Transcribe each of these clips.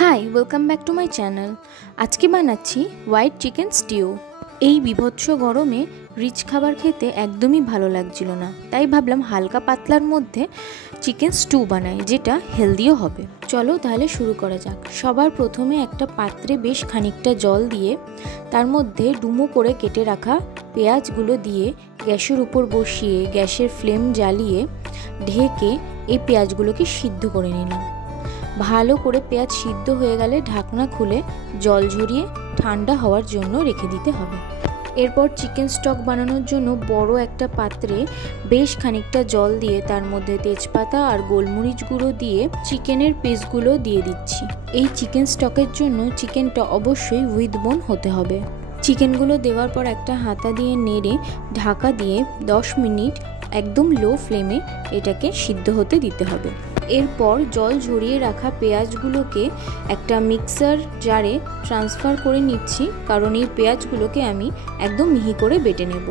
Hi welcome back to my channel. আজকে বানাচ্ছি white chicken stew. এই বিভৎস গরমে রিচ খাবার খেতে একদমই ভালো লাগছিল না, তাই ভাবলাম হালকা পাতলার মধ্যে চিকেন স্টু বানাই, যেটা হেলদিও হবে। চলো তাহলে শুরু করা যাক। সবার প্রথমে একটা পাত্রে বেশ খানিকটা জল দিয়ে তার মধ্যে ডুমো করে কেটে রাখা পেঁয়াজগুলো দিয়ে গ্যাসের উপর বসিয়ে গ্যাসের ফ্লেম জ্বালিয়ে ঢেকে এই পেঁয়াজগুলোকে সিদ্ধ করে নিলাম। ভালো করে পেঁয়াজ সিদ্ধ হয়ে গেলে ঢাকনা খুলে জল ঝরিয়ে ঠান্ডা হওয়ার জন্য রেখে দিতে হবে। এরপর চিকেন স্টক বানানোর জন্য বড় একটা পাত্রে বেশ খানিকটা জল দিয়ে তার মধ্যে তেজপাতা আর গোলমরিচ গুঁড়ো দিয়ে চিকেনের পিসগুলো দিয়ে দিচ্ছি। এই চিকেন স্টকের জন্য চিকেনটা অবশ্যই উইথ বোন হতে হবে। চিকেনগুলো দেওয়ার পর একটা হাতা দিয়ে নেড়ে ঢাকা দিয়ে 10 মিনিট একদম লো ফ্লেমে এটাকে সিদ্ধ হতে দিতে হবে। এরপর জল ঝরিয়ে রাখা পেঁয়াজগুলোকে একটা মিক্সার জারে ট্রান্সফার করে নিচ্ছি, কারণ এই পেঁয়াজগুলোকে আমি একদম মিহি করে বেটে নেব।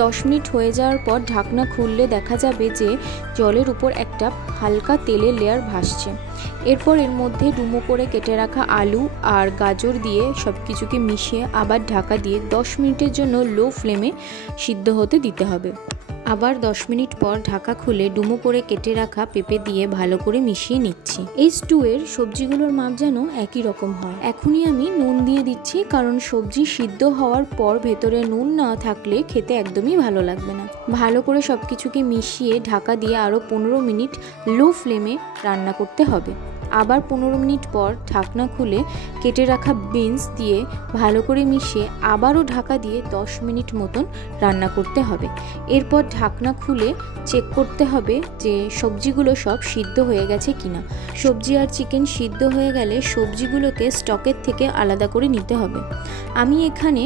10 মিনিট হয়ে যাওয়ার পর ঢাকনা খুললে দেখা যাবে যে জলের উপর একটা হালকা তেলের লেয়ার ভাসছে। এরপর এর মধ্যে ডুমো করে কেটে রাখা আলু আর গাজর দিয়ে সব কিছুকে মিশিয়ে আবার ঢাকা দিয়ে 10 মিনিটের জন্য লো ফ্লেমে সিদ্ধ হতে দিতে হবে। আবার 10 মিনিট পর ঢাকা খুলে ডুমো করে কেটে রাখা পেঁপে দিয়ে ভালো করে মিশিয়ে নিচ্ছি। এই স্টুয়ের সবজিগুলোর মাপ যেন একই রকম হয়। এখনই আমি নুন দিয়ে দিচ্ছি, কারণ সবজি সিদ্ধ হওয়ার পর ভেতরে নুন না থাকলে খেতে একদমই ভালো লাগবে না। ভালো করে সব কিছুকে মিশিয়ে ঢাকা দিয়ে আরও 15 মিনিট লো ফ্লেমে রান্না করতে হবে। আবার 15 মিনিট পর ঢাকনা খুলে কেটে রাখা বিনস দিয়ে ভালো করে মিশিয়ে আবারও ঢাকা দিয়ে 10 মিনিট মতন রান্না করতে হবে। এরপর ঢাকনা খুলে চেক করতে হবে যে সবজিগুলো সব সিদ্ধ হয়ে গেছে কিনা। সবজি আর চিকেন সিদ্ধ হয়ে গেলে সবজিগুলোকে স্টকের থেকে আলাদা করে নিতে হবে। আমি এখানে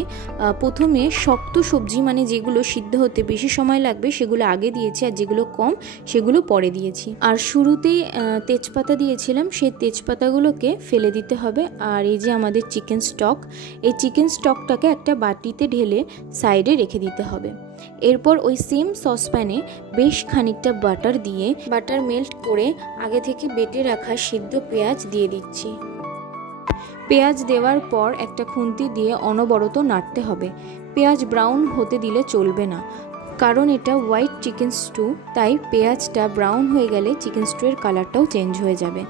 প্রথমে শক্ত সবজি, মানে যেগুলো সিদ্ধ হতে বেশি সময় লাগবে, সেগুলো আগে দিয়েছি, আর যেগুলো কম সেগুলো পরে দিয়েছি। আর শুরুতেই তেজপাতা দিয়েছিলাম, সেই তেজপাতাগুলোকে ফেলে দিতে হবে। আর এই যে আমাদের চিকেন স্টক, এই চিকেন স্টকটাকে একটা বাটিতে ঢেলে সাইডে রেখে দিতে হবে। এরপর ওই সেম সসপ্যানে বেশ খানিকটা বাটার দিয়ে বাটার মেল্ট করে আগে থেকে বেটে রাখা সিদ্ধ পেঁয়াজ দিয়ে দিচ্ছি। পেঁয়াজ দেওয়ার পর একটা খুন্তি দিয়ে অনবরত নাড়তে হবে। পেঁয়াজ ব্রাউন হতে দিলে চলবে না, কারণ এটা হোয়াইট চিকেন স্টু, তাই পেঁয়াজটা ব্রাউন হয়ে গেলে চিকেন স্টুয়ের কালারটাও চেঞ্জ হয়ে যাবে।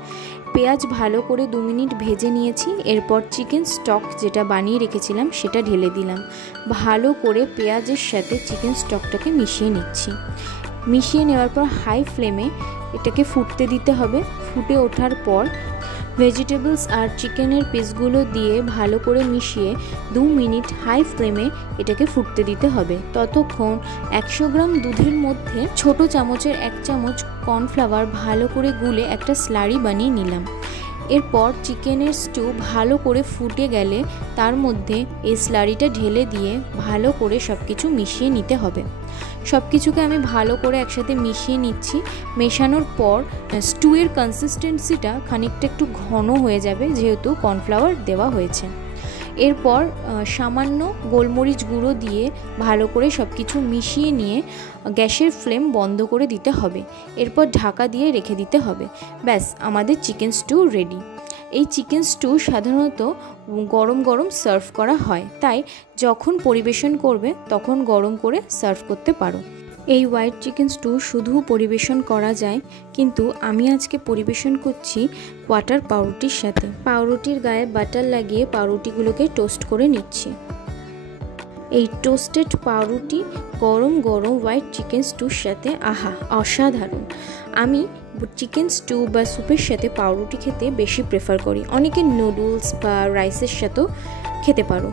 পেঁয়াজ ভালো করে 2 মিনিট ভেজে নিয়েছি। এরপর চিকেন স্টক যেটা বানিয়ে রেখেছিলাম সেটা ঢেলে দিলাম। ভালো করে পেঁয়াজের সাথে চিকেন স্টকটাকে মিশিয়ে নিচ্ছি। মিশিয়ে নেওয়ার পর হাই ফ্লেমে এটাকে ফুটতে দিতে হবে। ফুটে ওঠার পর ভেজিটেবলস আর চিকেনের পিসগুলো দিয়ে ভালো করে মিশিয়ে 2 মিনিট হাই ফ্লেমে এটাকে ফুটতে দিতে হবে। ততক্ষণ 100 গ্রাম দুধের মধ্যে ছোট চামচের 1 চামচ কর্নফ্লাওয়ার ভালো করে গুলে একটা স্লারি বানিয়ে নিলাম। এরপর চিকেনের স্টু ভালো করে ফুটে গেলে তার মধ্যে এই স্লারিটা ঢেলে দিয়ে ভালো করে সব কিছু মিশিয়ে নিতে হবে। সব কিছুকে আমি ভালো করে একসাথে মিশিয়ে নিচ্ছি। মেশানোর পর স্টুয়ের কনসিস্টেন্সিটা খানিকটা একটু ঘন হয়ে যাবে, যেহেতু কর্নফ্লাওয়ার দেওয়া হয়েছে। এরপর সামান্য গোলমরিচ গুঁড়ো দিয়ে ভালো করে সব কিছু মিশিয়ে নিয়ে গ্যাসের ফ্লেম বন্ধ করে দিতে হবে। এরপর ঢাকা দিয়ে রেখে দিতে হবে। ব্যাস, আমাদের চিকেন স্টু রেডি। এই চিকেন স্টু সাধারণত গরম গরম সার্ভ করা হয়, তাই যখন পরিবেশন করবে তখন গরম করে সার্ভ করতে পারো। এই হোয়াইট চিকেন স্টু শুধু পরিবেশন করা যায়, কিন্তু আমি আজকে পরিবেশন করছি কোয়াটার পাউরুটির সাথে। পাউরুটির গায়ে বাটার লাগিয়ে পাউরুটিগুলোকে টোস্ট করে নিচ্ছি। এই টোস্টেড পাউরুটি গরম গরম হোয়াইট চিকেন স্টুর সাথে আহা, অসাধারণ। আমি চিকেন স্টু বা স্যুপের সাথে পাউরুটি খেতে বেশি প্রেফার করি। অনেকে নুডলস বা রাইসের সাথেও খেতে পারো।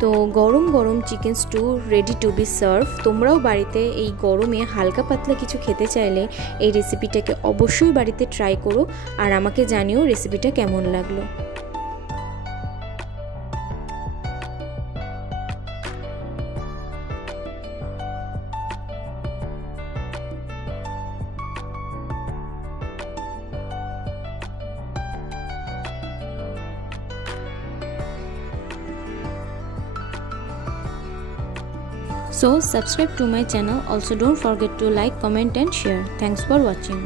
তো গরম গরম chicken stew ready to B serve. তোমরাও বাড়িতে এই গরমে হালকা পাতলা কিছু খেতে চাইলে এই রেসিপিটাকে অবশ্যই বাড়িতে ট্রাই করো, আর আমাকে জানিও রেসিপিটা কেমন লাগলো। So subscribe to my channel. Also don't forget to like, comment and share. Thanks for watching.